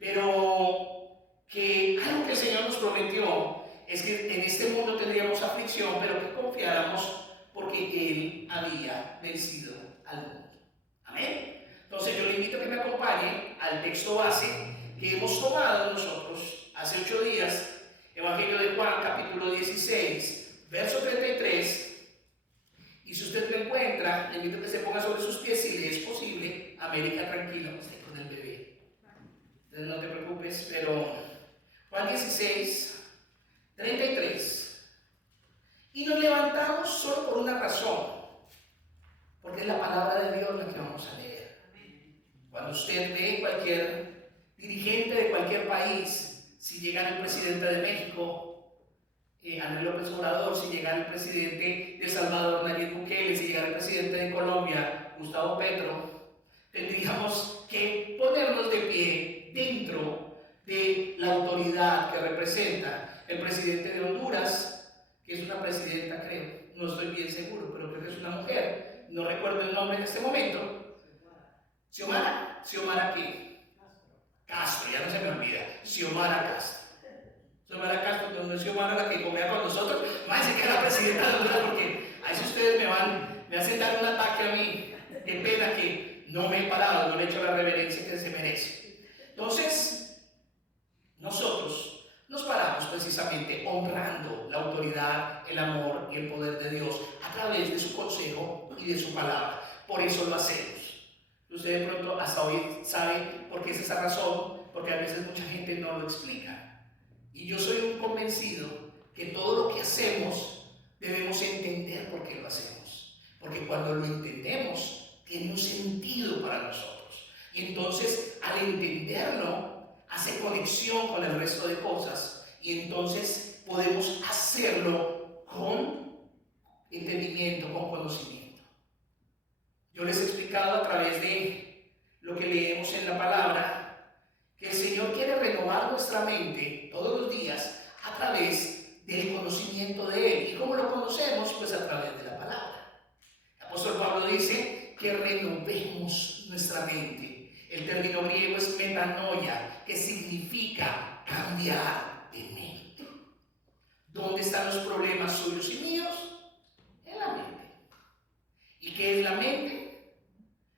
pero que algo que el Señor nos prometió es que en este mundo tendríamos aflicción, pero que confiáramos porque Él había vencido al mundo. Amén. Entonces yo le invito a que me acompañe al texto base que hemos tomado nosotros hace 8 días, Evangelio de Juan, capítulo 16, verso 33. Y si usted lo encuentra, le invito a que se ponga sobre sus pies si le es posible. América, tranquila, estoy con el bebé. Entonces no te preocupes, pero Juan 16, 33. Y nos levantamos solo por una razón, porque es la palabra de Dios la que vamos a leer. Cuando usted ve cualquier dirigente de cualquier país, si llega el presidente de México, Andrés López Obrador, si llegara el presidente de Salvador, Nayib Bukele, si llegara el presidente de Colombia, Gustavo Petro, tendríamos que ponernos de pie dentro de la autoridad que representa el presidente de Honduras, que es una presidenta, creo, no estoy bien seguro, pero creo que es una mujer, no recuerdo el nombre en este momento. Xiomara ¿qué? Castro, ya no se me olvida, Xiomara Castro. Xiomara Castro, donde Xiomara la que comía con nosotros, más se queda la presidenta de Honduras, porque a eso ustedes me hacen dar un ataque a mí. Qué pena que no me he parado, no le he hecho la reverencia que se merece. Entonces, nosotros nos paramos precisamente honrando la autoridad, el amor y el poder de Dios a través de su consejo y de su palabra. Por eso lo hacemos. Usted de pronto hasta hoy sabe por qué es esa razón, porque a veces mucha gente no lo explica. Y yo soy un convencido que todo lo que hacemos debemos entender por qué lo hacemos. Porque cuando lo entendemos, tiene un sentido para nosotros. Y entonces, al entenderlo, hace conexión con el resto de cosas. Y entonces podemos hacerlo con entendimiento, con conocimiento. Yo les he explicado a través de lo que leemos en la palabra, que el Señor quiere renovar nuestra mente todos los días a través del conocimiento de Él. ¿Y cómo lo conocemos? Pues a través de la palabra. El apóstol Pablo dice que renovemos nuestra mente. El término griego es metanoia, que significa cambiar de mente. ¿Dónde están los problemas suyos y míos? En la mente. ¿Y qué es la mente?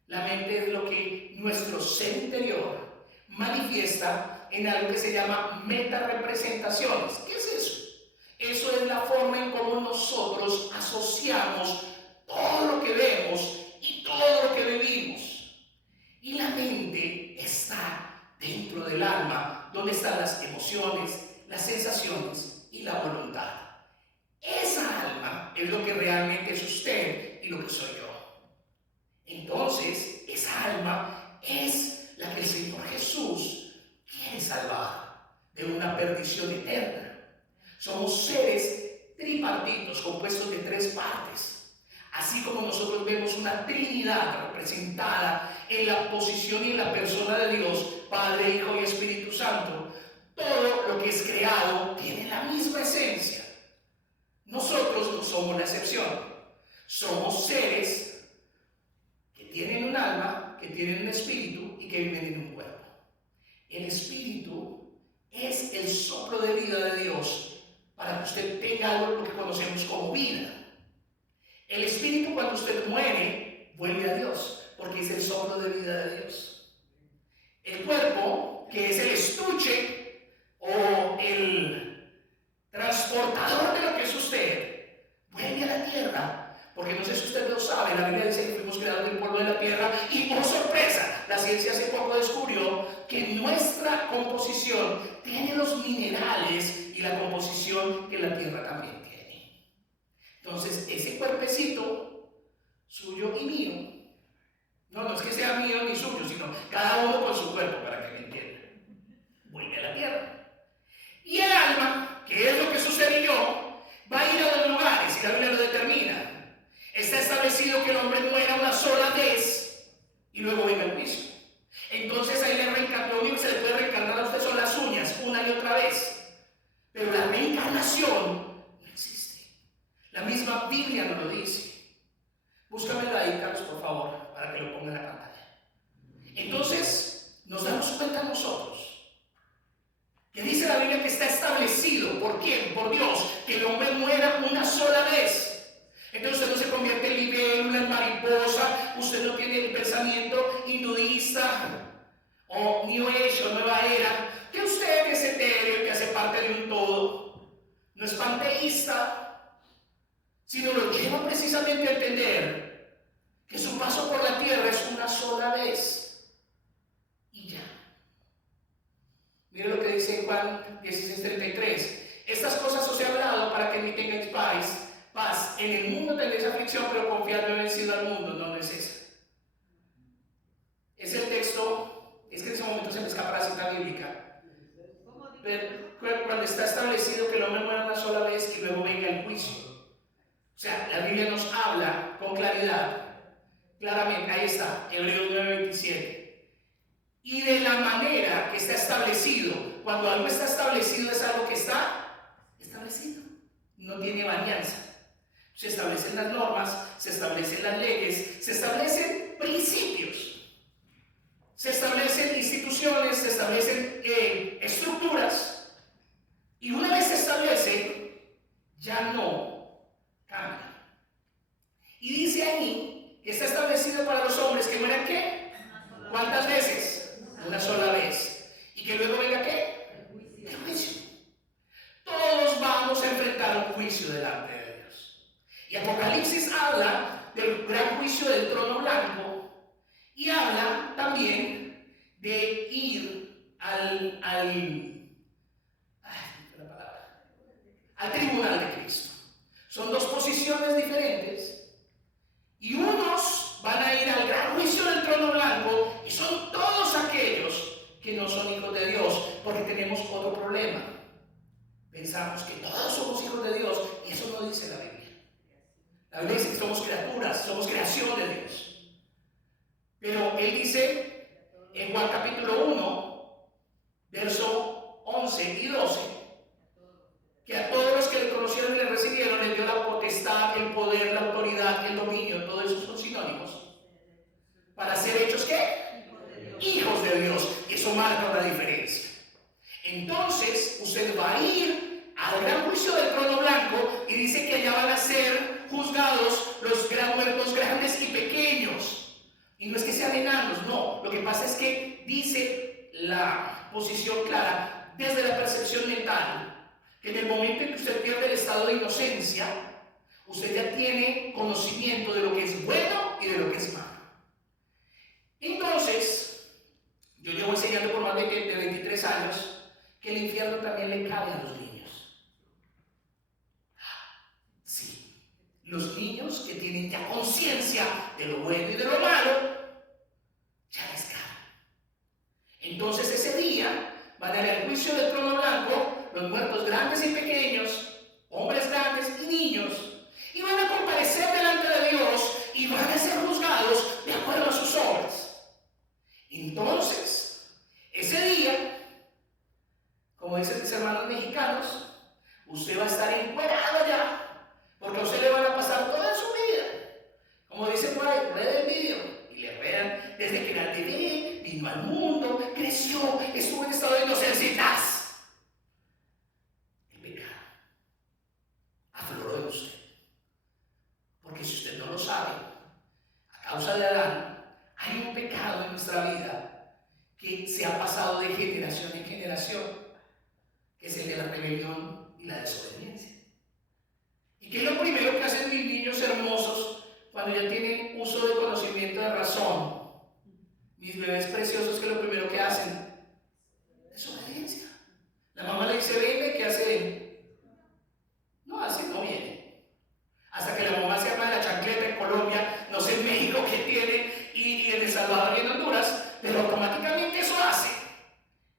La mente es lo que nuestro ser interior manifiesta en algo que se llama metarepresentaciones. ¿Qué es eso? Eso es la forma en cómo nosotros asociamos todo lo que vemos y todo lo que vivimos. Y la mente está dentro del alma, donde están las emociones, las sensaciones y la voluntad. Esa alma es lo que realmente es usted y lo que soy yo. Entonces, esa alma es la que el Señor Jesús quiere salvar de una perdición eterna. Somos seres tripartitos, compuestos de 3 partes. Así como nosotros vemos una Trinidad representada en la posición y en la persona de Dios, Padre, Hijo y Espíritu Santo, todo lo que es creado tiene la misma esencia. Nosotros no somos la excepción. Somos seres que tienen un alma, que tienen un espíritu y que viven en un cuerpo. El espíritu es el soplo de vida de Dios para que usted tenga algo lo que conocemos como vida. El espíritu, cuando usted muere, vuelve a Dios, porque es el soplo de vida de Dios. El cuerpo, que es el estuche o el transportador de lo que es usted, vuelve a la tierra. Porque no sé si usted lo sabe, la Biblia dice que fuimos creados del polvo de la tierra y, por sorpresa, la ciencia hace poco descubrió que nuestra composición tiene los minerales y la composición que la tierra también tiene. Entonces, ese cuerpecito suyo y mío, no es que sea mío ni suyo, sino cada uno con su cuerpo, para que me entiendan, vuelve a la tierra. Y el alma, que es lo que usted y yo, va a ir a los lugares, y la Biblia lo determina. Está establecido que el hombre muera una sola vez y luego venga el juicio. Entonces ahí lo único que se le puede reencarnar a usted son las uñas, una y otra vez. Pero la reencarnación no existe. La misma Biblia no lo dice. Búscamela ahí, Carlos, por favor, para que lo ponga en la pantalla. Entonces, nos damos cuenta nosotros que está establecido. ¿Por quién? Por Dios. Que el hombre muera una sola vez. Entonces usted no se convierte en libélula, en mariposa. Usted no tiene el pensamiento hinduista o New Age o Nueva Era. Que usted es etéreo, que hace parte de un todo. No es panteísta, sino lo lleva precisamente a entender que su paso por la tierra es una sola vez. Y ya. Mire lo que dice en Juan 16:33. Estas cosas os he hablado para que en mí tengáis paz. En el mundo tendréis aflicción, pero confiad, yo he vencido al mundo. No es esa. Es el texto, es que en ese momento se me escapa la cita bíblica. Pero cuando está establecido que el hombre muera una sola vez y luego venga el juicio. O sea, la Biblia nos habla con claridad. Claramente, ahí está, Hebreos 9:27. Y de la manera que está establecido, cuando algo está establecido es algo que está establecido, no tiene varianza. Se establecen las normas, se establecen las leyes, se establecen principios, se establecen instituciones, se establecen estructuras, y una vez se establecen, ya no cambia. Y dice ahí que está establecido para los hombres que mueran ¿qué? ¿Cuántas veces? Una sola vez. ¿Y que luego venga qué? El juicio. Todos vamos a enfrentar un juicio delante de Dios. Y Apocalipsis habla del gran juicio del trono blanco y habla también de ir al tribunal de Cristo. Son dos posiciones diferentes y unos van a ir al gran juicio del trono blanco y son todos aquellos que no son hijos de Dios, porque tenemos otro problema. Pensamos que todos somos hijos de Dios y eso no dice la Biblia. La Biblia dice que somos criaturas, somos creación de Dios. Pero Él dice en Juan capítulo 1, verso 11 y 12, que a todos los que le conocieron y le recibieron les dio la potestad, el poder, la autoridad, el dominio, todos esos son sinónimos, para ser hechos ¿qué? Hijos de Dios. Y eso marca una diferencia. Entonces usted va a ir al gran juicio del trono blanco y dice que allá van a ser juzgados los muertos grandes y pequeños. Y no es que sean enanos, no. Lo que pasa es que dice la posición clara desde la percepción mental, que en el momento en que usted pierde el estado de inocencia, usted ya tiene conocimiento de lo que es bueno y de lo que es malo. Entonces, yo llevo enseñando por más de 23 años que el infierno también le cabe a los niños. Sí, los niños que tienen ya conciencia de lo bueno y de lo malo, ya les cabe. Entonces ese día van a ir al juicio del trono blanco los muertos grandes y pequeños, hombres grandes y niños, y van a comparecer delante de Dios y van a ser juzgados de acuerdo a sus obras. Entonces, ese día, como dicen mis hermanos mexicanos, usted va a estar encuerado ya, porque a usted le van a pasar toda su vida. Como dicen por ahí, rueda el video, y le ruedan desde que era bebé, vino al mundo, creció, estuvo en estado de inocencia y ¡tas! El pecado afloró en usted. Porque si usted no lo sabe, a causa de Adán, hay un pecado en nuestra vida que se ha pasado de generación en generación, que es el de la rebelión y la desobediencia. ¿Y qué es lo primero que hacen mis niños hermosos cuando ya tienen uso de conocimiento de razón? Mis bebés preciosos, ¿qué es lo primero que hacen? Desobediencia. La mamá le dice, venga, ¿qué hace él? No hace, no viene. Hasta que la mamá se llama de la chancleta en Colombia, no sé en México qué tiene, y en El Salvador y en Honduras, pero automáticamente eso hace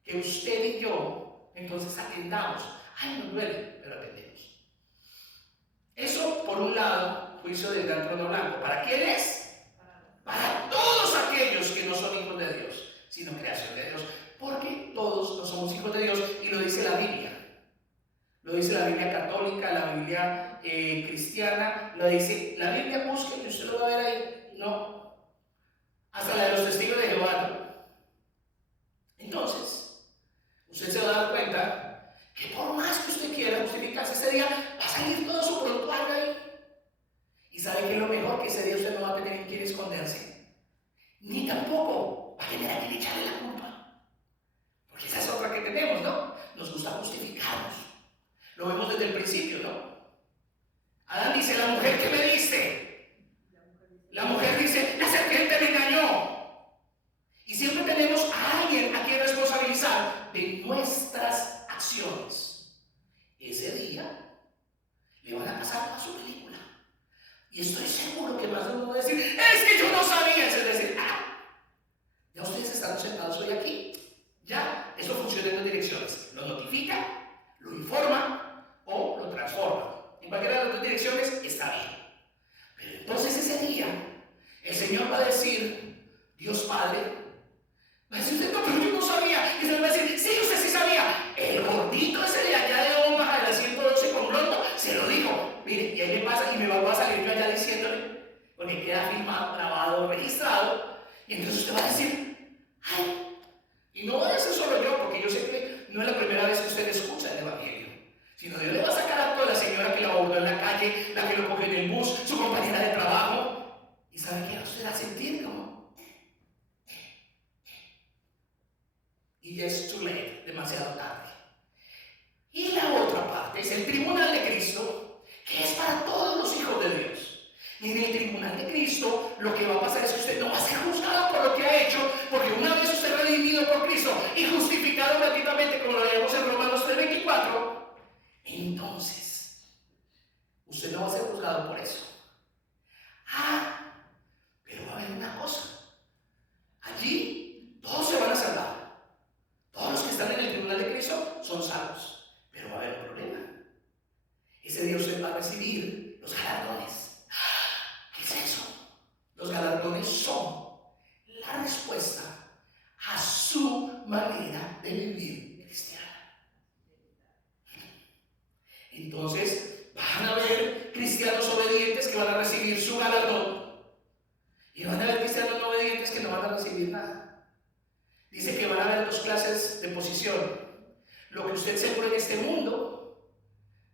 que usted y yo entonces atendamos. Ay, nos duele, pero atendemos. Eso por un lado, juicio del gran trono blanco. ¿Para quién es? Para todos aquellos que no son hijos de Dios, sino creación de Dios. Porque todos no somos hijos de Dios, y lo dice la Biblia. Lo dice la Biblia católica, la Biblia cristiana, lo dice la Biblia, busque que usted lo va a ver ahí. No. Hasta la de los testigos de Jehová. Entonces, usted se va a dar cuenta de nuestras acciones. Ese día le van a pasar toda su película. Y estoy seguro que más de uno va a decir, es que yo no sabía. Es decir, ya ustedes están sentados hoy aquí. Ya, eso funciona en dos direcciones. Lo notifica, lo informa o lo transforma. En cualquiera de las dos direcciones está bien. Pero entonces ese día, el Señor va a decir, Dios Padre, va a decir, no, pero yo no sabía. Y se va a decir, sí, usted sí sabía. El gordito ese de allá de Omaha, de la 112 con Blondo, se lo dijo. Mire, y ahí me pasa y me va a salir yo allá diciéndole, porque queda filmado, grabado, registrado. Y entonces usted va a decir, ay, y no voy a ser solo yo, porque yo sé que no es la primera vez que usted escucha el Evangelio, sino Dios le va a sacar a toda la señora que lo abordó en la calle, la que lo cogió en el bus, su compañera de trabajo. ¿Y sabe qué? Usted va a sentir como, y ya es too late, demasiado tarde. Y la otra parte es el tribunal de Cristo, que es para todos los hijos de Dios. Y en el tribunal de Cristo lo que va a pasar es que usted no va a ser juzgado por lo que ha hecho, porque una vez usted redimido por Cristo y justificado gratuitamente, como lo leemos en Romanos 3:24, entonces usted no va a ser juzgado por eso. Pero va a haber una cosa. Allí todos se van a salvar. Todos los que están en el tribunal de Cristo son salvos. Pero va a haber un problema. Ese día usted va a recibir los galardones. ¿Qué es eso? Los galardones son la respuesta a su manera de vivir cristiana. Entonces, van a haber cristianos obedientes que van a recibir su galardón. Y van a haber cristianos no obedientes que no van a recibir nada. Dice que van a haber dos clases de posición. Lo que usted sembró en este mundo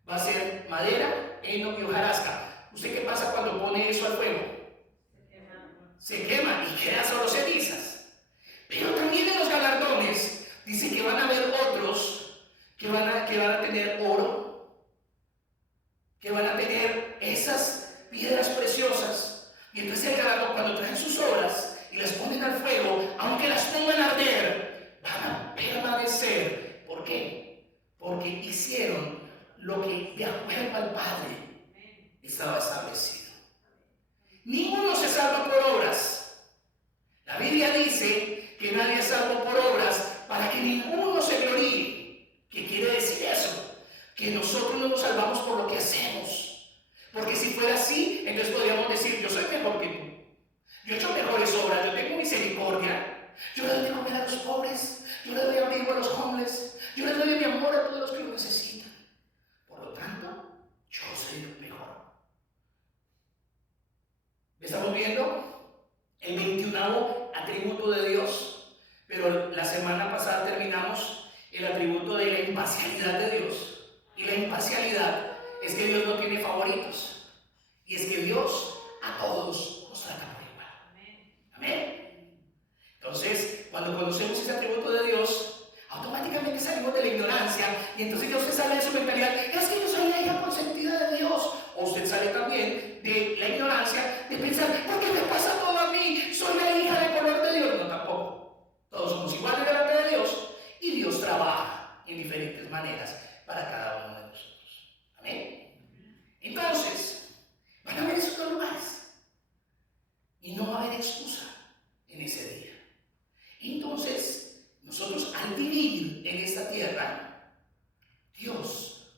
va a ser madera, heno y hojarasca. ¿Usted qué pasa cuando pone eso al fuego? Se quema y queda solo cenizas. Pero también en los galardones dice que van a haber otros que van a tener oro, que van a tener esas piedras preciosas. Y entonces el galardón, cuando traen sus obras y las ponen al fuego, aunque las pongan a arder, van a permanecer. ¿Por qué? Porque hicieron lo que de acuerdo al Padre estaba establecido. Ninguno se salva por obras. La Biblia dice que nadie es salvo por obras para que ninguno se gloríe. ¿Qué quiere decir eso? Que nosotros no nos salvamos por lo que hacemos. Porque si fuera así, entonces podríamos decir, yo soy mejor que tú. Yo he hecho mejores obras, yo tengo misericordia. Yo le doy de comer a los pobres, yo le doy abrigo a los homeless, yo le doy mi amor a todos los que lo necesitan. Por lo tanto, yo soy mejor. ¿Estamos viendo? El 21º atributo de Dios. Pero la semana pasada terminamos el atributo de la imparcialidad de Dios. Y la imparcialidad es que Dios no tiene favoritos. Y es que Dios a todos nos trata por igual. Amén. Entonces, cuando conocemos ese atributo de Dios, automáticamente salimos de la ignorancia. Y entonces ya usted sale de su mentalidad, es que yo soy la hija consentida de Dios. O usted sale también de la ignorancia de pensar, ¿por qué me pasa todo a mí? Soy la hija de color de Dios. No, tampoco. Todos somos iguales delante de Dios. Y Dios trabaja en diferentes maneras para cada uno de nosotros. Amén. Entonces, van a haber esos dos lugares. Y no va a haber excusa en ese día. Entonces, nosotros al vivir en esta tierra, Dios,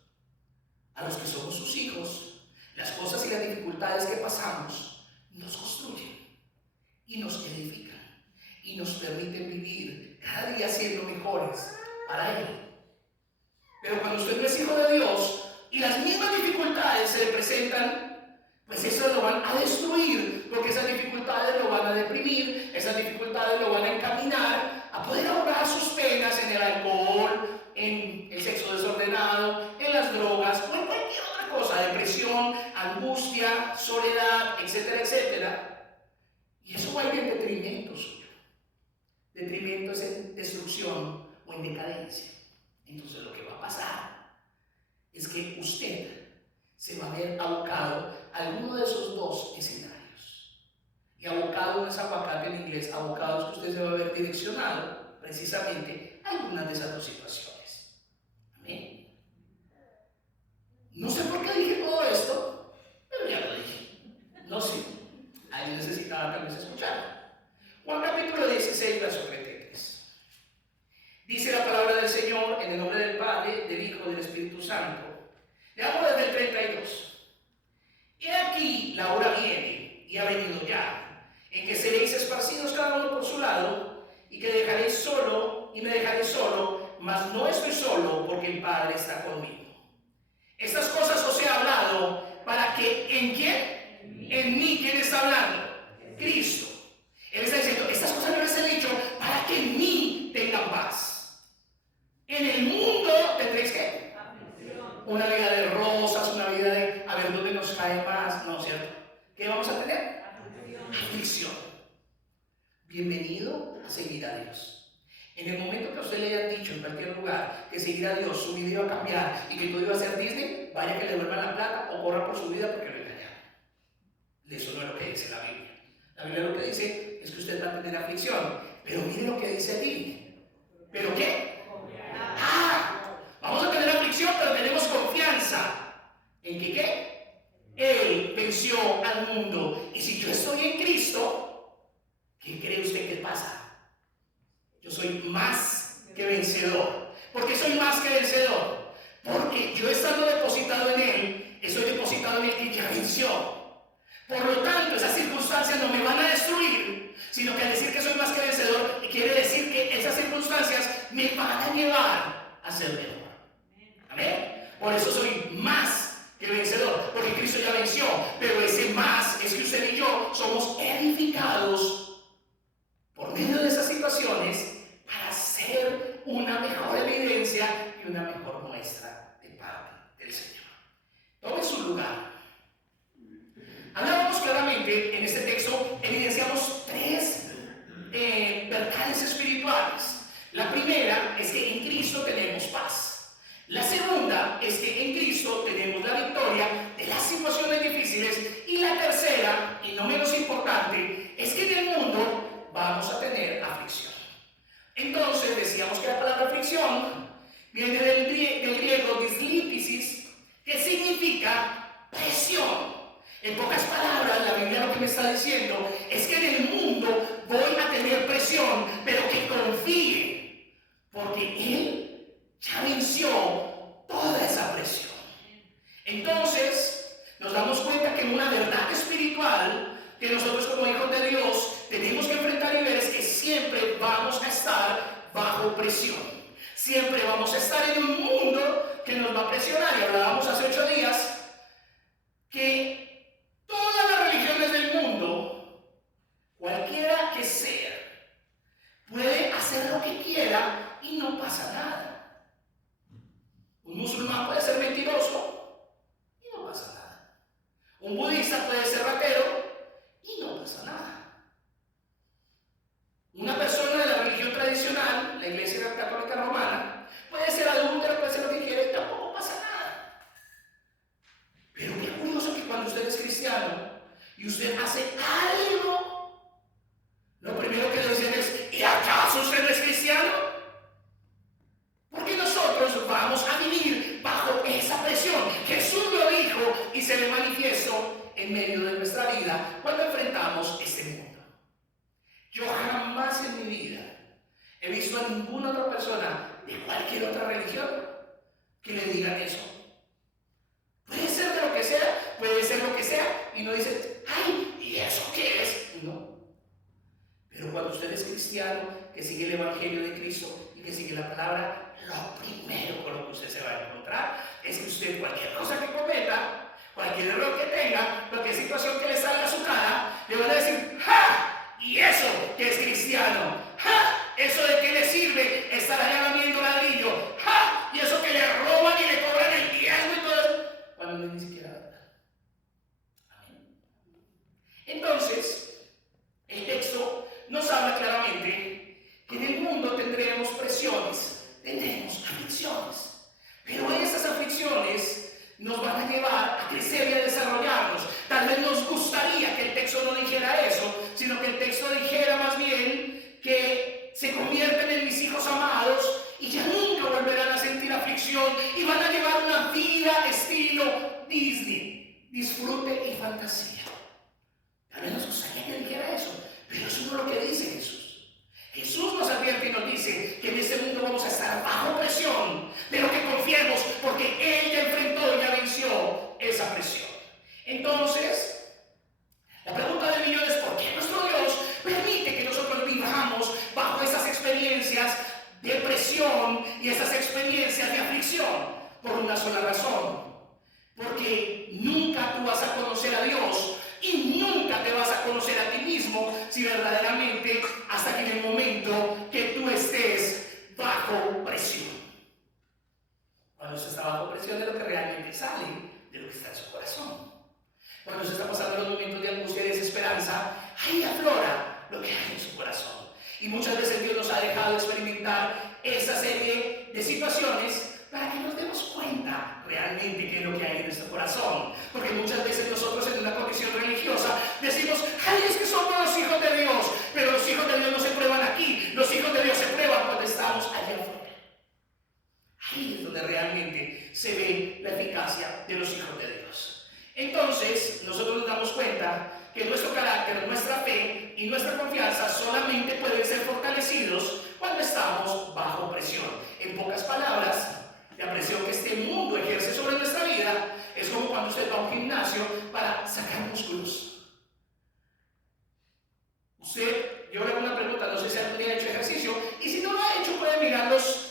a los que somos sus hijos, las cosas y las dificultades que pasamos, nos construyen y nos edifican y nos permiten vivir cada día siendo mejores para Él. Pero cuando usted no es hijo de Dios y las mismas dificultades se le presentan, pues eso lo van a destruir, porque esas dificultades lo van a deprimir, esas dificultades lo van a encaminar a poder ahogar sus penas en el alcohol, en el sexo desordenado, en las drogas o en cualquier otra cosa, depresión, angustia, soledad, etcétera, etcétera. Y eso va a ir en detrimento suyo. Detrimento es en destrucción o en decadencia. Entonces lo que va a pasar es que usted se va a ver abocado a alguno de esos dos escenarios. Y abocado no es aguacate en inglés, abocado es que usted se va a ver direccionado precisamente algunas de esas dos situaciones. Amén. No sé por qué dije todo esto, pero ya lo dije. No sé, alguien necesitaba tal vez escuchar. Juan capítulo 16, verso 33. Dice la palabra del Señor en el nombre del Padre, del Hijo y del Espíritu Santo. Leamos desde el 32. He aquí la hora viene, y ha venido ya, en que seréis esparcidos cada uno por su lado, y que dejaréis solo, y me dejaréis solo, mas no estoy solo, porque el Padre está conmigo. Estas cosas os he hablado para que, ¿en quién? En mí. ¿Quién está hablando? Cristo. Él está diciendo, estas cosas me las he dicho para que en mí tengan paz. En el mundo tendréis ¿qué? Una vida de rosas, una vida de a ver dónde nos cae más, ¿no es cierto? ¿Qué vamos a tener? Aflicción. Bienvenido a seguir a Dios. En el momento que a usted le hayan dicho en cualquier lugar que seguir a Dios, su vida iba a cambiar y que todo iba a ser Disney, vaya que le devuelvan la plata o corra por su vida porque lo engañaron. Eso no es lo que dice la Biblia. La Biblia lo que dice es que usted va a tener aflicción. Pero mire lo que dice aquí. ¿Pero qué? Vamos a tener aflicción, pero tenemos confianza. ¿En que qué? Él venció al mundo. Y si yo estoy en Cristo, ¿qué cree usted que pasa? Yo soy más que vencedor. ¿Por qué soy más que vencedor? Porque yo estando depositado en Él, estoy depositado en el que ya venció. Por lo tanto, esas circunstancias no me van a destruir, sino que al decir que soy más que vencedor, quiere decir que esas circunstancias me van a llevar a ser mejor. Amén. Por eso soy más que vencedor, porque Cristo ya venció. Pero ese más es que usted y yo somos edificados por medio de esas situaciones para ser una mejor evidencia y una mejor muestra de parte del Señor. Tome su lugar. Hablábamos claramente en este texto, evidenciamos tres verdades espirituales. La primera es que en Cristo tenemos paz. La segunda es que en Cristo tenemos la victoria de las situaciones difíciles. Y la tercera, y no menos importante, es que en el mundo vamos a tener aflicción. Entonces decíamos que la palabra aflicción viene del griego dislipisis, que significa presión. En pocas palabras, la Biblia lo que me está diciendo es que en el mundo voy a tener presión, pero que confíe, porque Él ya venció toda esa presión. Entonces, nos damos cuenta que una verdad espiritual que nosotros como hijos de Dios tenemos que enfrentar y ver es que siempre vamos a estar bajo presión. Siempre vamos a estar en un mundo que nos va a presionar. Y hablábamos hace 8 días que todas las religiones del mundo, cualquiera que sea, puede hacer lo que quiera y no pasa nada. Un musulmán puede ser mentiroso y no pasa nada. Un budista puede ser ratero y no pasa nada. Una persona de la religión tradicional, la Iglesia Católica Romana, puede ser adúltero, puede ser lo que quiera y tampoco pasa nada. Pero qué curioso que cuando usted es cristiano y usted hace algo, lo primero que le dicen es: ¿y acaso usted no es cristiano? Porque nosotros vamos a vivir bajo esa presión. Jesús lo dijo y se le manifestó en medio de nuestra vida cuando enfrentamos este mundo. Yo jamás en mi vida he visto a ninguna otra persona de cualquier otra religión que le digan eso. Puede ser de lo que sea, puede ser lo que sea, y no dice: ¡ay! ¿Y eso qué es? No. Pero cuando usted es cristiano, que sigue el Evangelio de Cristo y que sigue la palabra, lo primero con lo que usted se va a encontrar es que usted, cualquier cosa que cometa, cualquier error que tenga, cualquier situación que le salga a su cara, le van a decir: ¡ja! ¿Y eso que es cristiano? ¡Ja! ¿Eso de qué le sirve estar allá lamiendo ladrillo? ¡Ja! ¿Y eso que le roban y le cobran el diezmo y todo eso? Cuando no es ni siquiera verdad. Amén. Entonces, el texto nos habla claramente que en el mundo tendremos presiones, tendremos aflicciones. Pero esas aflicciones nos van a llevar a crecer y a desarrollarnos. Tal vez nos gustaría que el texto no dijera eso, sino que el texto dijera más bien que se convierten en mis hijos aflicción y van a llevar una vida estilo Disney, disfrute y fantasía. Tal vez nos gustaría que dijera eso, pero eso no es lo que dice Jesús. Jesús nos advierte y nos dice que en este mundo vamos a estar bajo presión, pero que confiemos porque Él ya enfrentó y ya venció esa presión. Entonces, la pregunta del millón es: ¿por qué nuestro Dios permite que nosotros vivamos bajo esas experiencias de presión y esas experiencias de aflicción? Por una sola razón: porque nunca tú vas a conocer a Dios y nunca te vas a conocer a ti mismo si verdaderamente hasta que en el momento que tú estés bajo presión. Cuando se está bajo presión de lo que realmente sale, de lo que está en su corazón. Cuando se está pasando los momentos de angustia y desesperanza, ahí aflora lo que hay en su corazón. Y muchas veces Dios nos ha dejado experimentar esa serie de situaciones para que nos demos cuenta realmente qué es lo que hay en nuestro corazón. Porque muchas veces nosotros en una condición religiosa decimos: ay, es que somos los hijos de Dios. Pero los hijos de Dios no se prueban aquí. Los hijos de Dios se prueban cuando estamos allá afuera. Ahí es donde realmente se ve la eficacia de los hijos de Dios. Entonces, nosotros nos damos cuenta que nuestro carácter, nuestra fe y nuestra confianza solamente pueden ser fortalecidos cuando estamos bajo presión. En pocas palabras, la presión que este mundo ejerce sobre nuestra vida es como cuando usted va a un gimnasio para sacar músculos. Yo le hago una pregunta, no sé si algún día ha hecho ejercicio, y si no lo ha hecho puede mirar los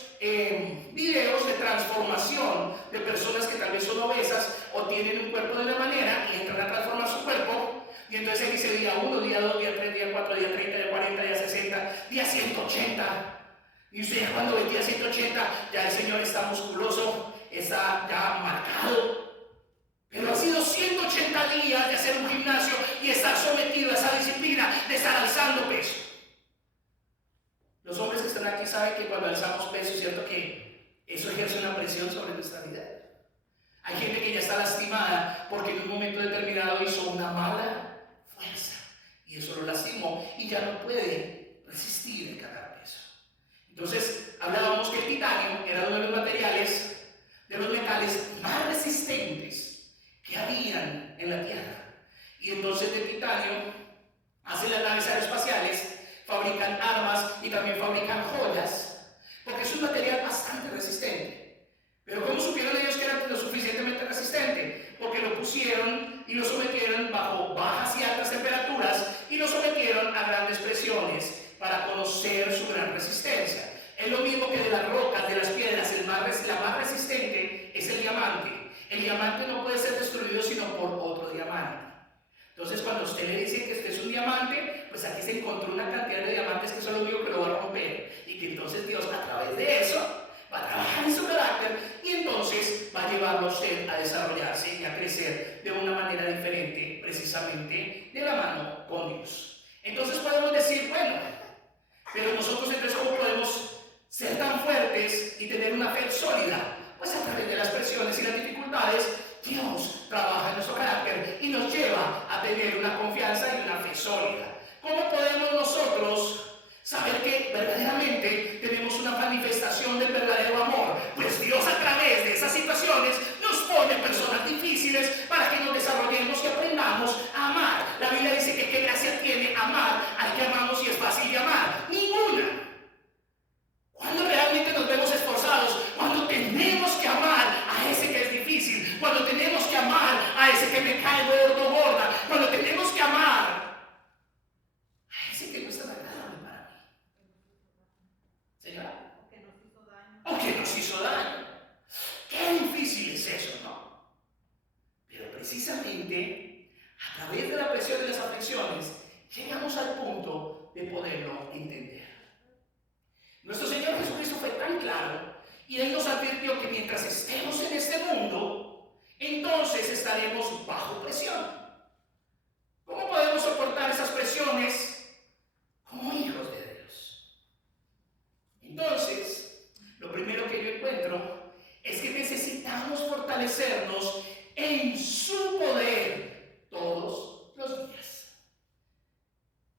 videos de transformación de personas que tal vez son obesas o tienen un cuerpo de una manera y entran a transformar su cuerpo, y entonces él dice día 1, día 2, día 3, día 4, día 30, día 40, día 60, día 180. Y usted ya cuando ve día 180, ya el Señor está musculoso, está ya marcado. Pero han sido 180 días de hacer un gimnasio y estar sometido a esa disciplina de estar alzando peso. Los hombres que están aquí saben que cuando alzamos peso, es cierto que eso ejerce una presión sobre nuestra vida. Hay gente que ya está lastimada porque en un momento determinado hizo una mala fuerza y eso lo lastimó y ya no puede resistir el cargar peso. Entonces, hablábamos que el titanio era uno de los materiales, de los metales más resistentes que habían en la Tierra. Y entonces de titanio hacen las naves aeroespaciales, fabrican armas y también fabrican joyas, porque es un material bastante resistente. Pero ¿cómo supieron ellos que era lo suficientemente resistente? Porque lo pusieron y lo sometieron bajo bajas y altas temperaturas y lo sometieron a grandes presiones para conocer su gran resistencia. Es lo mismo que de las rocas, de las piedras, la más resistente es el diamante. El diamante no puede ser destruido sino por otro diamante. Entonces, cuando usted le dice que este es un diamante, pues aquí se encontró una cantidad de diamantes que son lo único que lo va a romper. Y que entonces Dios, a través de eso, va a trabajar en su carácter y entonces va a llevarlo a usted a desarrollarse y a crecer de una manera diferente, precisamente de la mano con Dios. Entonces podemos decir, bueno, pero nosotros entonces ¿cómo podemos ser tan fuertes y tener una fe sólida? Pues a través de las presiones y las dificultades, Dios trabaja en nuestro carácter y nos lleva a tener una confianza y una fe sólida. ¿Cómo podemos nosotros saber que verdaderamente tenemos una manifestación del verdadero amor? Pues Dios a través de esas situaciones nos pone personas difíciles para que nos desarrollemos y aprendamos a amar. La Biblia dice que qué gracia tiene amar al que amamos y es fácil de amar. Ninguna. Cuando realmente nos vemos esforzados, cuando tenemos que amar a ese que es difícil, cuando tenemos que amar a ese que me cae gordo o gorda, cuando tenemos que amar a ese que no es tan agradable para mí. ¿Señora? O que nos hizo daño. O que nos hizo daño. Qué difícil es eso, ¿no? Pero precisamente a través de la presión de las aflicciones llegamos al punto de poderlo entender. Nuestro Señor Jesucristo fue tan claro y Él nos advirtió que mientras estemos en este mundo, entonces estaremos bajo presión. ¿Cómo podemos soportar esas presiones? Como hijos de Dios. Entonces, lo primero que yo encuentro es que necesitamos fortalecernos en su poder todos los días.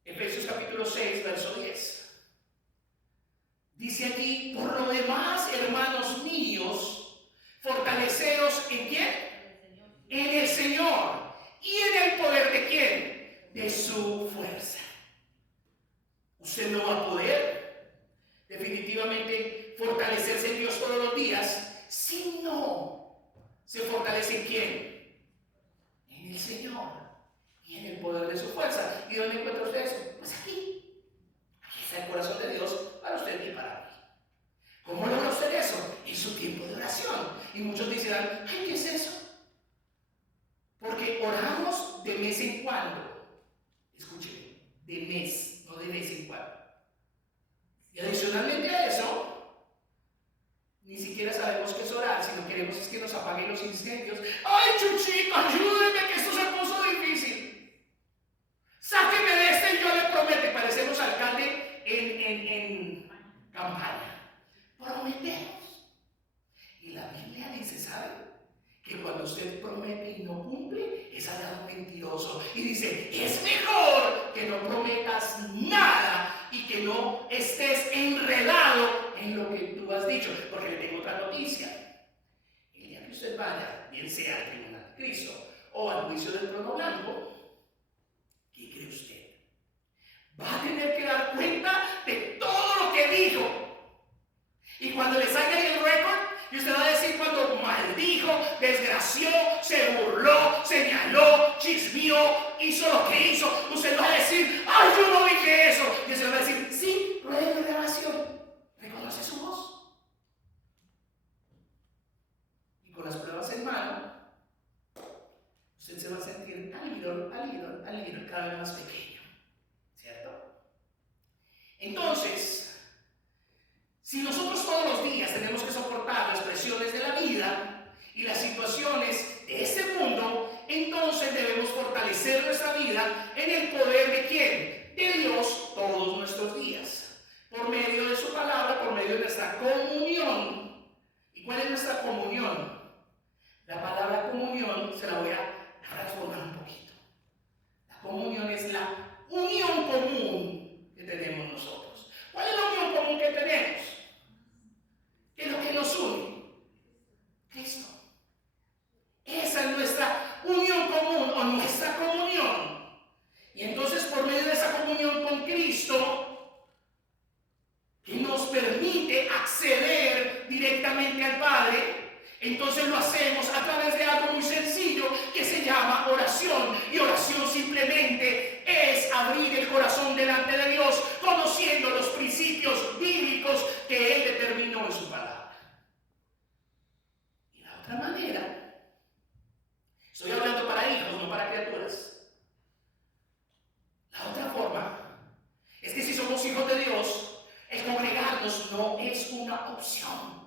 Efesios capítulo 6, verso 10. Dice aquí, por lo demás, hermanos míos, ¿Se fortalece en quién? En el Señor y en el poder de su fuerza. ¿Y dónde encuentra usted eso? Pues aquí. Aquí está el corazón de Dios para usted y para mí. ¿Cómo logra usted eso? En su tiempo de oración. Y muchos dirán, ay, ¿qué es eso? Porque oramos de vez en cuando. Escuchen, de mes, no de vez en cuando. Y adicionalmente a eso, ni siquiera sabemos qué es orar, sino queremos es que nos apaguen los incendios. ¡Ay, Chuchito, ayúdeme que esto se puso difícil! ¡Sáqueme de este y yo le prometo! Parecemos alcalde en campaña. Prometemos. Y la Biblia dice, ¿sabe? Que cuando usted promete y no cumple, es algo mentiroso. Y dice, es mejor que no prometas nada y que no estés enredado en lo que tú has dicho. Porque le tengo otra noticia. El día que usted vaya, bien sea al tribunal de Cristo o al juicio del trono blanco, ¿qué cree usted? Va a tener que dar cuenta de todo lo que dijo. Y cuando le salga ahí el récord, y usted va a decir cuando maldijo, desgració, se burló, señaló, chismeó, hizo lo que hizo, usted va a decir, ¡ay, yo no dije eso! Y usted va a decir, sí, pruebe de grabación. ¿Reconoce su voz? Y con las pruebas en mano, usted se va a sentir al cada vez más pequeño. ¿Cierto? Entonces, si nosotros todos los días tenemos que soportar las presiones de la vida y las situaciones de este mundo, entonces debemos fortalecer nuestra vida en el poder de ¿quién? De Dios todos nuestros días, por medio de su palabra, por medio de nuestra comunión. ¿Y cuál es nuestra comunión? La palabra comunión se la voy a transformar un poquito. La comunión es la unión común que tenemos nosotros. ¿Cuál es la unión común que tenemos? ¿Qué es lo que nos une? Cristo. Esa es nuestra unión común o nuestra comunión. Y entonces por medio de esa comunión con Cristo, que nos permite acceder directamente al Padre, entonces lo hacemos a través de algo muy sencillo que se llama oración. Y oración simplemente es abrir el corazón delante de Dios, conociendo los principios bíblicos que Él determinó en su palabra. Y la otra manera, estoy hablando para hijos, no para criaturas. La otra forma es que si somos hijos de Dios, el congregarnos no es una opción.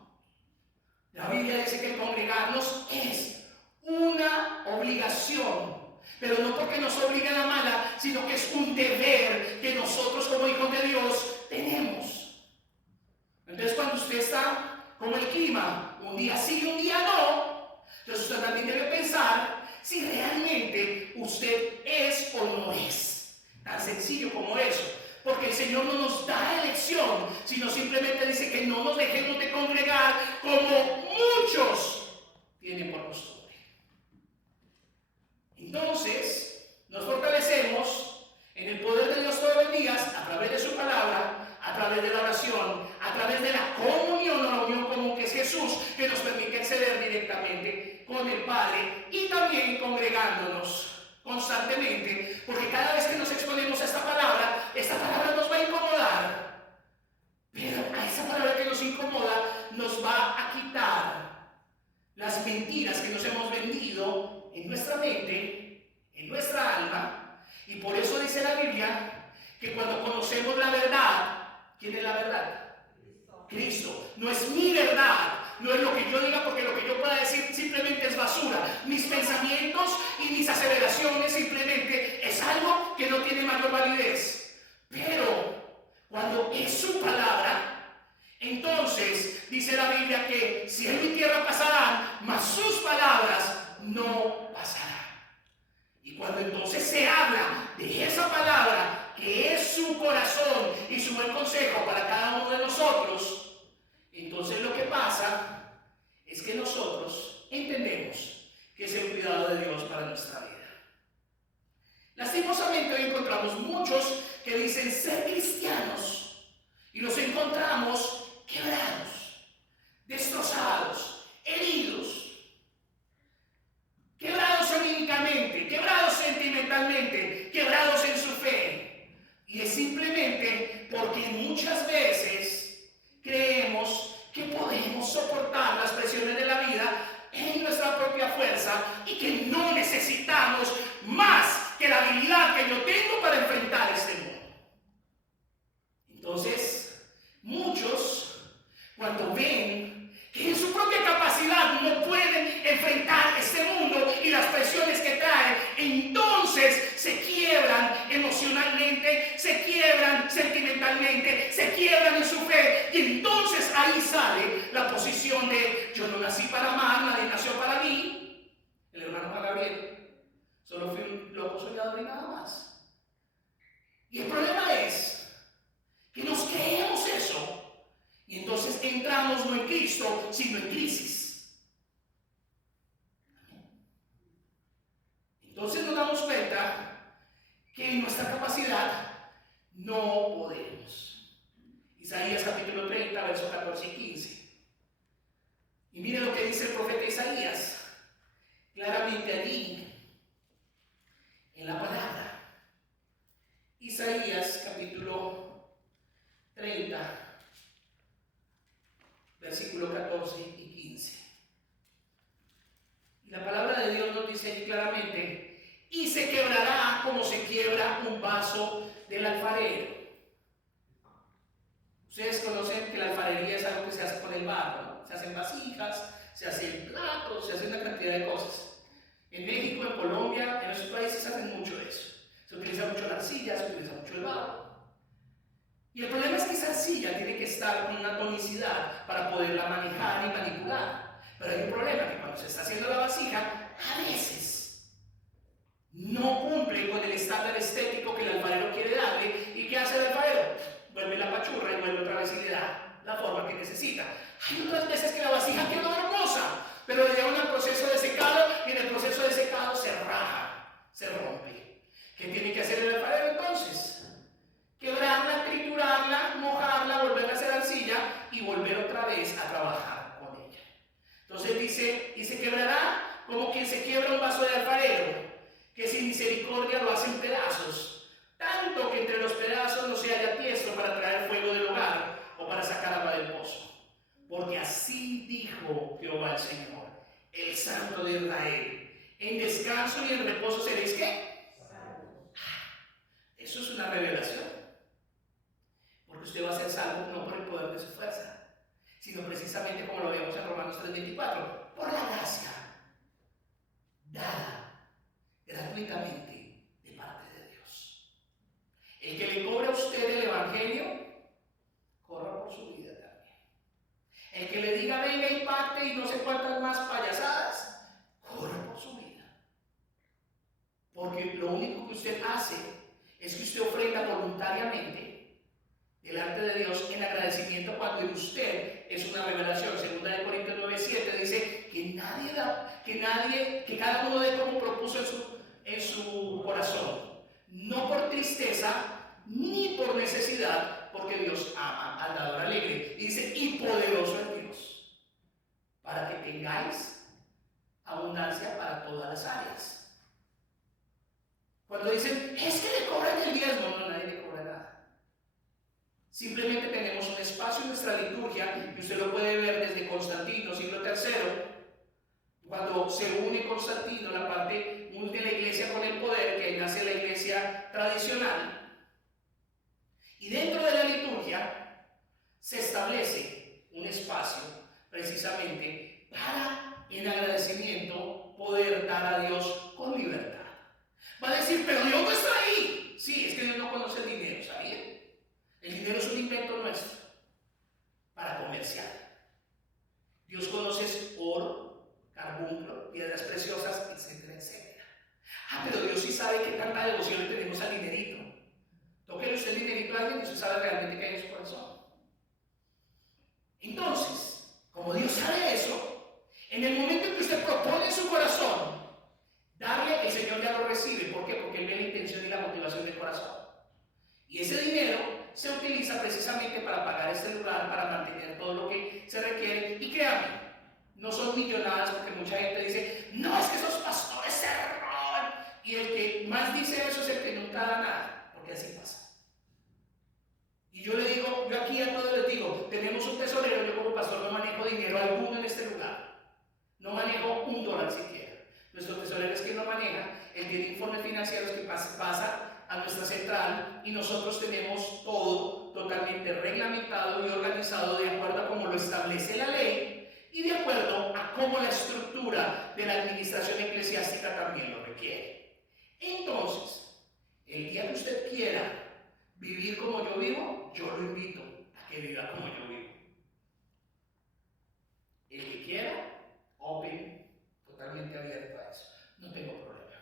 La Biblia dice que el congregarnos es una obligación, pero no porque nos obligue a la mala, sino que es un deber que nosotros como hijos de Dios tenemos. Entonces cuando usted está como el clima, un día sí y un día no, entonces usted también debe pensar si realmente usted es o no es. Tan sencillo como eso. Porque el Señor no nos da elección, sino simplemente dice que no nos dejemos de congregar como muchos tienen por costumbre. Entonces, nos fortalecemos en el poder de Dios todos los días a través de su palabra, a través de la oración, a través de la comunión o la unión común que es Jesús, que nos permite acceder directamente con el Padre y también congregándonos constantemente, porque cada vez que nos exponemos a esta palabra nos va a incomodar, pero a esa palabra que nos incomoda nos va a quitar las mentiras que nos hemos vendido en nuestra mente, en nuestra alma, y por eso dice la Biblia que cuando conocemos la verdad, ¿quién es la verdad? Cristo. No es mi verdad, no es lo que yo diga, porque lo que yo pueda decir simplemente es basura. Mis pensamientos y mis aseveraciones simplemente es algo que no tiene mayor validez. Pero cuando es su palabra, entonces dice la Biblia que cielo y tierra pasarán, mas sus palabras no pasarán. Y cuando entonces se habla de esa palabra, que es su corazón y su buen consejo para cada uno de nosotros, entonces lo que pasa es que nosotros entendemos que es el cuidado de Dios para nuestra vida. Lastimosamente hoy encontramos muchos que dicen ser cristianos y los encontramos quebrados, destrozados, heridos. ven que en su propia capacidad no pueden enfrentar este mundo y las presiones que trae, entonces se quiebran emocionalmente, se quiebran sentimentalmente, se quiebran en su fe, y entonces ahí sale la posición de yo no nací para amar, nadie nació para mí. El hermano Juan Gabriel, solo fui un loco soñador y nada más. Y el problema es que nos creemos eso. Y entonces entramos no en Cristo, sino en crisis. Entonces nos damos cuenta que en nuestra capacidad no podemos. Isaías capítulo 30, versos 14 y 15. Y mire lo que dice el profeta Isaías. Claramente allí, en la palabra. Isaías capítulo 30. Versículo 14 y 15. Y la palabra de Dios nos dice allí claramente: y se quebrará como se quiebra un vaso del alfarero. Ustedes conocen que la alfarería es algo que se hace con el barro, ¿no? Se hacen vasijas, se hacen platos, se hace una cantidad de cosas. En México, en Colombia, en esos países se hacen mucho eso. Se utiliza mucho la arcilla, se utiliza mucho el barro. Y el problema es que esa arcilla tiene que estar con una tonicidad para poderla manejar y manipular. Pero hay un problema, que cuando se está haciendo la vasija, a veces no cumple con el estándar estético que el alfarero quiere darle. ¿Y qué hace el alfarero? Vuelve la pachurra y vuelve otra vez y le da la forma que necesita. Hay otras veces que la vasija quedó hermosa, pero le lleva un proceso de secado, y en el proceso de secado se raja, se rompe. ¿Qué tiene que hacer el alfarero entonces? Quebrarla, triturarla, mojarla, volverla a hacer arcilla y volver otra vez a trabajar con ella. Entonces dice, y se quebrará como quien se quiebra un vaso de alfarero, que sin misericordia lo hace en pedazos, tanto que entre los pedazos no se haya tiesto para traer fuego del hogar o para sacar agua del pozo. Porque así dijo Jehová el Señor, el Santo de Israel: en descanso y en reposo seréis ¿qué? Eso es una revelación. Porque usted va a ser salvo no por el poder de su fuerza, sino precisamente como lo vemos en Romanos 3:24, por la gracia dada gratuitamente de parte de Dios. El que le cobre a usted el evangelio, corra por su vida también. El que le diga venga y pacte y no sé cuántas más payasadas, corra por su vida. Porque lo único que usted hace es que usted ofrenda voluntariamente delante de Dios en agradecimiento, cuando en usted es una revelación. 2 Corintios 9:7 dice que cada uno dé como propuso en su corazón, no por tristeza ni por necesidad, porque Dios ama al dador alegre. Y dice, y poderoso es Dios, para que tengáis abundancia para todas las áreas. Cuando dicen, es que le cobran el diezmo, no, nadie le cobra nada. Simplemente tenemos un espacio en nuestra liturgia, y usted lo puede ver desde Constantino, siglo III, cuando se une Constantino, la parte de la iglesia con el poder, que ahí nace la iglesia tradicional. Y dentro de la liturgia se establece un espacio precisamente para, en agradecimiento, poder dar a Dios con libertad. Va a decir, pero Dios no está ahí. Sí, es que Dios no conoce el dinero, ¿sabía? El dinero es un invento nuestro para comerciar. Dios conoce oro, carbunclo, piedras preciosas, etcétera, etcétera. Pero Dios sí sabe qué tanta devoción le tenemos al dinerito. Tóquele usted el dinerito a alguien y usted sabe realmente qué hay en su corazón. Entonces, como Dios sabe eso, en el momento en que usted propone en su corazón darle, el Señor ya lo recibe. ¿Por qué? Porque Él ve la intención y la motivación del corazón. Y ese dinero se utiliza precisamente para pagar este lugar, para mantener todo lo que se requiere. Y créanme, no son millonadas, porque mucha gente dice, no, es que esos pastores se roban. Y el que más dice eso es el que nunca da nada, porque así pasa. Y yo le digo, yo aquí a todos les digo, tenemos un tesorero. Yo como pastor no manejo dinero alguno en este lugar, no manejo $1 siquiera. Nuestro tesorero es quien lo maneja. Él tiene informes financieros que pasa a nuestra central, y nosotros tenemos todo totalmente reglamentado y organizado de acuerdo a cómo lo establece la ley y de acuerdo a cómo la estructura de la administración eclesiástica también lo requiere. Entonces, el día que usted quiera vivir como yo vivo, yo lo invito a que viva como yo vivo. El que quiera, open, totalmente abierto a eso. No tengo problema.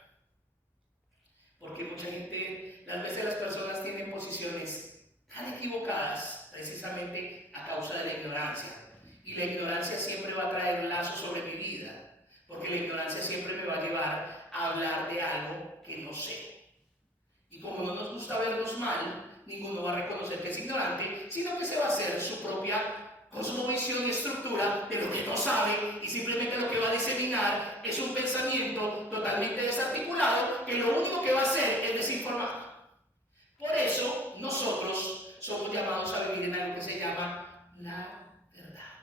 Porque mucha gente, las veces las personas tienen posiciones tan equivocadas precisamente a causa de la ignorancia. Y la ignorancia siempre va a traer un lazo sobre mi vida. Porque la ignorancia siempre me va a llevar a hablar de algo que no sé. Y como no nos gusta vernos mal, ninguno va a reconocer que es ignorante, sino que se va a hacer su propia cosmovisión y estructura de lo que no sabe, y simplemente lo que va a diseminar es un pensamiento totalmente desarticulado que lo único que va a hacer es desinformar. Por eso nosotros somos llamados a vivir en algo que se llama la verdad.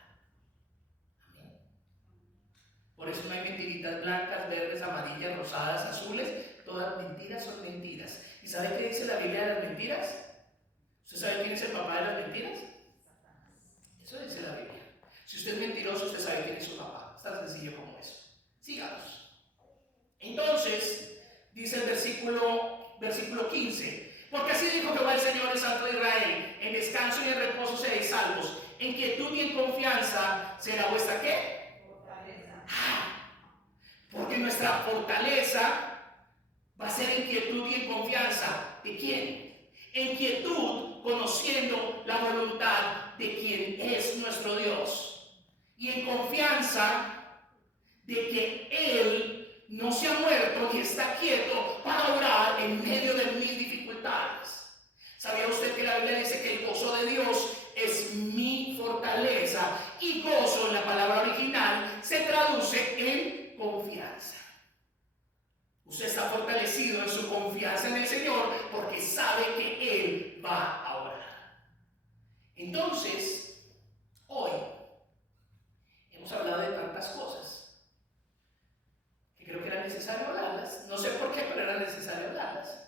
Amén. Por eso no hay mentiritas blancas, verdes, amarillas, rosadas, azules. Todas mentiras son mentiras. ¿Y sabe qué dice la Biblia de las mentiras? ¿Usted sabe quién es el papá de las mentiras? Eso dice la Biblia. Si usted es mentiroso, usted sabe quién es su papá. Es tan sencillo como eso. Sigamos. Entonces, dice el versículo 15. Porque así dijo Jehová el Señor, el Santo de Israel: en descanso y en reposo seréis salvos. En quietud y en confianza será vuestra ¿qué? Fortaleza. Porque nuestra fortaleza va a ser en quietud y en confianza. ¿De quién? En quietud, conociendo la voluntad de quien es nuestro Dios. Y en confianza de que Él no se ha muerto ni está quieto para orar en medio de mis dificultades. ¿Sabía usted que la Biblia dice que el gozo de Dios es mi fortaleza? Y gozo en la palabra original se traduce en confianza. Usted está fortalecido en su confianza en el Señor porque sabe que Él va a orar. Entonces, hoy hemos hablado de tantas cosas que creo que era necesario hablarlas. No sé por qué, pero era necesario hablarlas.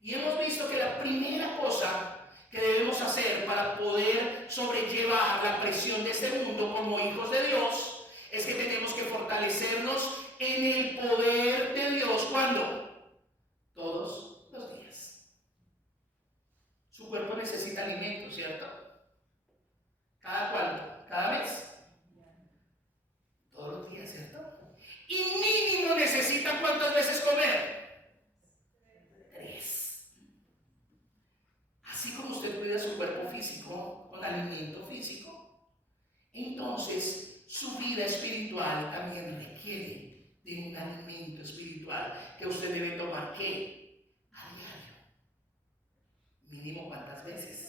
Y hemos visto que la primera cosa que debemos hacer para poder sobrellevar la presión de este mundo como hijos de Dios es que tenemos que fortalecernos en el poder de Dios. ¿Cuándo? Todos los días. Su cuerpo necesita alimento, ¿cierto? ¿Cada cuánto? ¿Cada mes? Todos los días, ¿cierto? Y mínimo necesita ¿cuántas veces comer? 3. Así como usted cuida su cuerpo físico con alimento físico, entonces su vida espiritual también requiere de un alimento espiritual que usted debe tomar ¿qué? A diario. Mínimo ¿cuántas veces?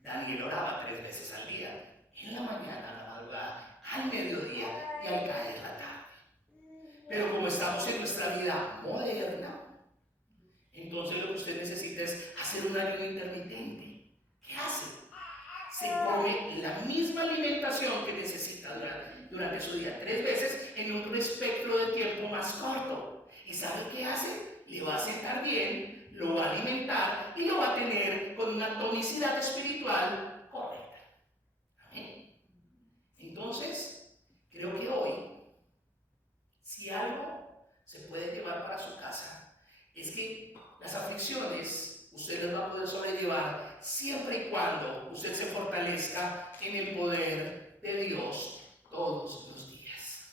Daniel oraba 3 veces al día, en la mañana, a la madrugada, al mediodía y al caer la tarde. Pero como estamos en nuestra vida moderna, entonces lo que usted necesita es hacer un ayuno intermitente. ¿Qué hace? Se come la misma alimentación que necesita durante su día 3 veces en un espectro de tiempo más corto. ¿Y sabe qué hace? Le va a sentar bien, lo va a alimentar y lo va a tener con una tonicidad espiritual correcta. Amén. Entonces, creo que hoy, si algo se puede llevar para su casa, es que las aflicciones usted las va a poder sobrellevar siempre y cuando usted se fortalezca en el poder de Dios todos los días.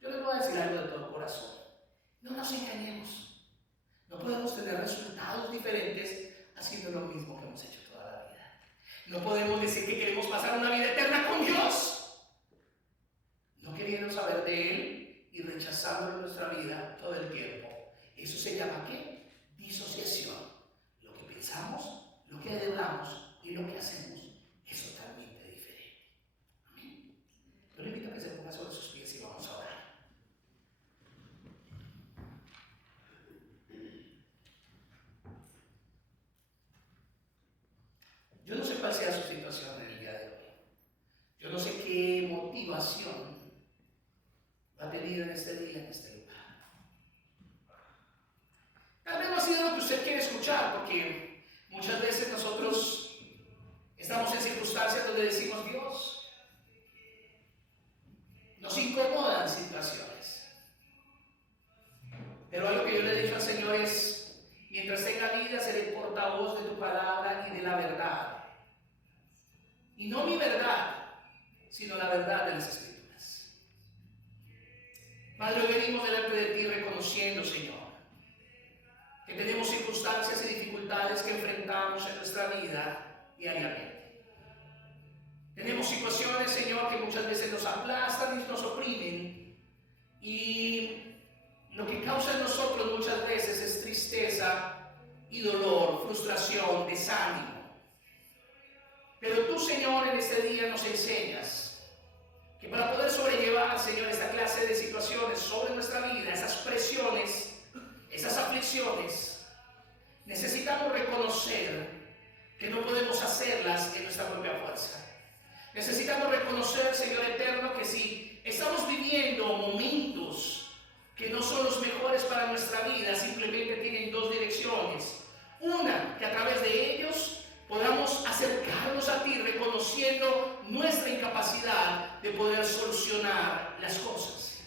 Yo les voy a decir algo de todo corazón. No nos engañemos. No podemos tener resultados diferentes haciendo lo mismo que hemos hecho toda la vida. No podemos decir que queremos pasar una vida eterna con Dios, no queriendo saber de Él y rechazándolo en nuestra vida todo el tiempo. Eso se llama ¿qué? Disociación. Lo que pensamos, lo que hablamos y lo que hacemos es totalmente diferente. Amén. Yo le invito a que se ponga sobre sus pies y vamos a orar. Yo no sé cuál sea su situación en el día de hoy. Yo no sé qué motivación ha tenido en este día, en este lugar. Tal vez no ha sido lo que usted quiere escuchar, porque Muchas veces nosotros estamos en circunstancias donde decimos: Dios, nos incomodan situaciones. Pero algo que yo le he dicho al Señor es: mientras tenga vida, seré portavoz de tu palabra y de la verdad. Y no mi verdad, sino la verdad de las Escrituras. Padre, venimos delante de ti reconociendo, Señor, que tenemos circunstancias y dificultades que enfrentamos en nuestra vida diariamente. Tenemos situaciones, Señor, que muchas veces nos aplastan y nos oprimen, y lo que causa en nosotros muchas veces es tristeza y dolor, frustración, desánimo. Pero tú, Señor, en este día nos enseñas que para poder sobrellevar, Señor, esta clase de situaciones sobre nuestra vida, esas presiones, esas aflicciones, necesitamos reconocer que no podemos hacerlas en nuestra propia fuerza. Necesitamos reconocer, Señor eterno, que si estamos viviendo momentos que no son los mejores para nuestra vida, simplemente tienen dos direcciones. Una, que a través de ellos podamos acercarnos a ti reconociendo nuestra incapacidad de poder solucionar las cosas.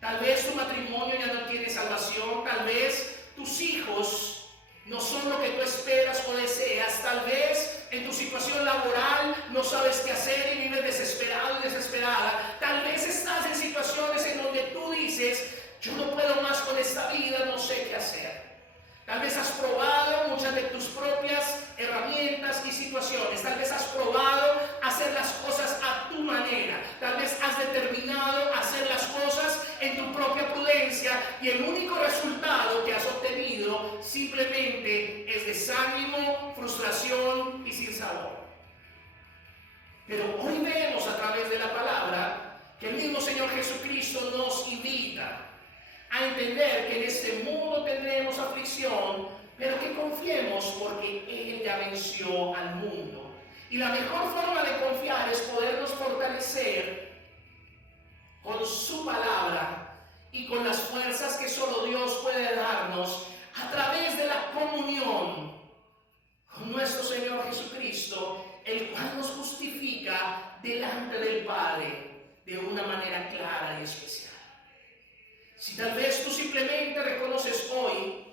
Tal vez tu matrimonio ya no tiene salvación, tal vez tus hijos no son lo que tú esperas o deseas, tal vez en tu situación laboral no sabes qué hacer y vives desesperado y desesperada, tal vez estás en situaciones en donde tú dices: yo no puedo más con esta vida, no sé qué hacer. Tal vez has probado muchas de tus propias herramientas y situaciones. Tal vez has probado hacer las cosas a tu manera. Tal vez has determinado hacer las cosas en tu propia prudencia, y el único resultado que has obtenido simplemente es desánimo, frustración y sin sabor. Pero hoy vemos a través de la palabra que el mismo Señor Jesucristo nos invita a entender que en este mundo tendremos aflicción, pero que confiemos porque Él ya venció al mundo. Y la mejor forma de confiar es podernos fortalecer con su palabra y con las fuerzas que solo Dios puede darnos a través de la comunión con nuestro Señor Jesucristo, el cual nos justifica delante del Padre de una manera clara y especial. Si tal vez tú simplemente reconoces hoy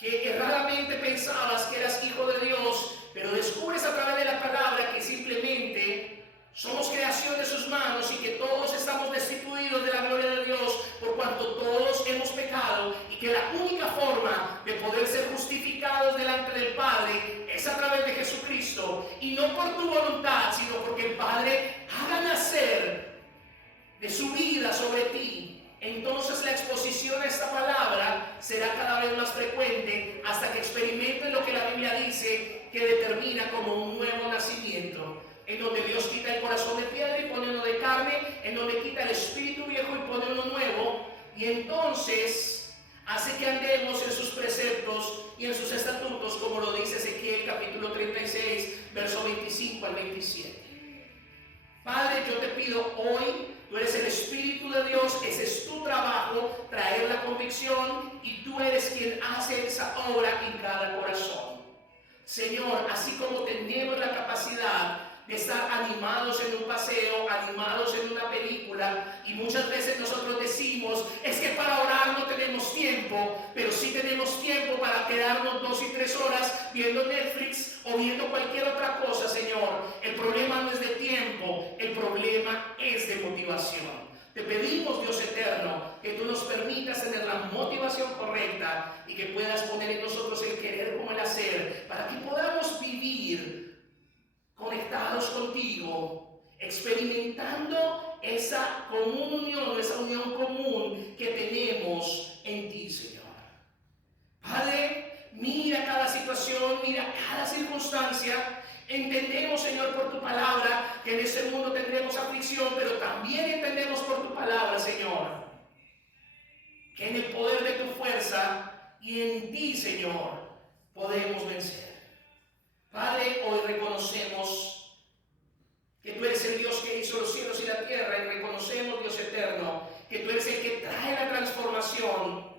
que erradamente pensabas que eras hijo de Dios, pero descubres a través de la palabra que simplemente somos creación de sus manos y que todos estamos destituidos de la gloria de Dios por cuanto todos hemos pecado, y que la única forma de poder ser justificados delante del Padre es a través de Jesucristo, y no por tu voluntad, sino porque el Padre haga nacer de su vida sobre ti, entonces la exposición a esta palabra será cada vez más frecuente hasta que experimenten lo que la Biblia dice que determina como un nuevo nacimiento, en donde Dios quita el corazón de piedra y pone uno de carne, en donde quita el espíritu viejo y pone uno nuevo, y entonces hace que andemos en sus preceptos y en sus estatutos, como lo dice Ezequiel capítulo 36, verso 25 al 27. Padre, yo te pido hoy, tú eres el Espíritu de Dios, ese es tu trabajo, traer la convicción, y tú eres quien hace esa obra en cada corazón. Señor, así como tenemos la capacidad de estar animados en un paseo, animados en una película, y muchas veces nosotros decimos: es que para orar no tenemos tiempo, pero sí tenemos tiempo para quedarnos 2 y 3 horas viendo Netflix o viendo cualquier otra cosa. Señor, el problema no es de tiempo, el problema es de motivación. Te pedimos, Dios eterno, que tú nos permitas tener la motivación correcta y que puedas poner en nosotros el querer como el hacer, para que podamos vivir conectados contigo, experimentando esa comunión, esa unión común que tenemos en ti, Señor. Padre, mira cada situación, mira cada circunstancia. Entendemos, Señor, por tu palabra que en este mundo tendremos aflicción, pero también entendemos por tu palabra, Señor, que en el poder de tu fuerza y en ti, Señor, podemos vencer. Padre, hoy reconocemos que tú eres el Dios que hizo los cielos y la tierra, y reconocemos, Dios eterno, que tú eres el que trae la transformación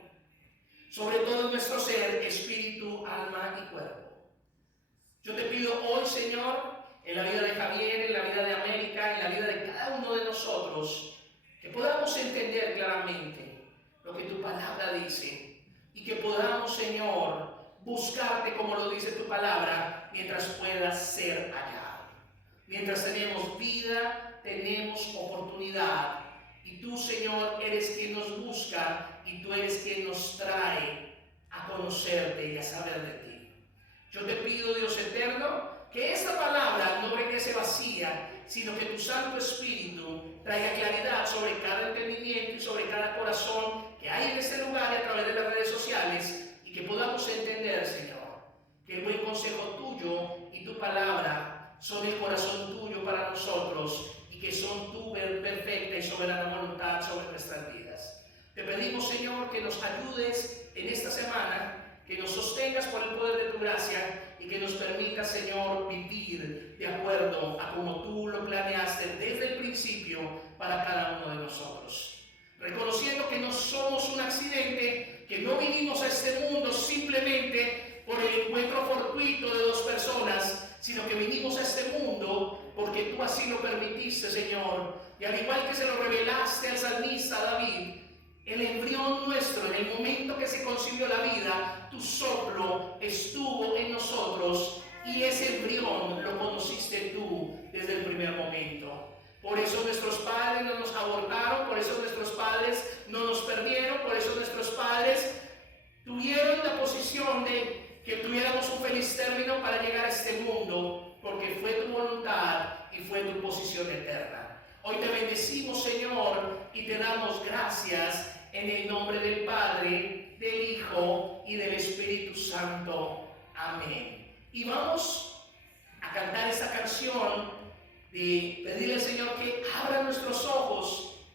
sobre todo nuestro ser, espíritu, alma y cuerpo. Yo te pido hoy, Señor, en la vida de Javier, en la vida de América, en la vida de cada uno de nosotros, que podamos entender claramente lo que tu palabra dice y que podamos, Señor, buscarte como lo dice tu palabra mientras puedas ser hallado. Mientras tenemos vida, tenemos oportunidad. Y tú, Señor, eres quien nos busca y tú eres quien nos trae a conocerte y a saber de ti. Yo te pido, Dios eterno, que esta palabra no regrese vacía, sino que tu Santo Espíritu traiga claridad sobre cada entendimiento y sobre cada corazón que hay en este lugar y a través de las redes sociales, y que podamos entender, Señor, que el buen consejo tuyo y tu palabra son el corazón tuyo para nosotros y que son tu perfecta y soberana voluntad sobre nuestras vidas. Te pedimos, Señor, que nos ayudes en esta semana, que nos sostengas por el poder de tu gracia y que nos permita, Señor, vivir de acuerdo a como tú lo planeaste desde el principio para cada uno de nosotros. Reconociendo que no somos un accidente, que no vinimos a este mundo simplemente por el encuentro fortuito de dos personas, sino que vinimos a este mundo porque tú así lo permitiste, Señor. Y al igual que se lo revelaste al salmista David, el embrión nuestro, en el momento que se concibió la vida, tu soplo estuvo en nosotros y ese embrión lo conociste tú desde el primer momento. Por eso nuestros padres no nos abortaron, por eso nuestros padres no nos perdieron, por eso nuestros padres tuvieron la posición de que tuviéramos un feliz término para llegar a este mundo, porque fue tu voluntad y fue tu posición eterna. Hoy te bendecimos, Señor, y te damos gracias en el nombre del Padre, del Hijo y del Espíritu Santo. Amén. Y vamos a cantar esta canción de pedirle al Señor que abra nuestros ojos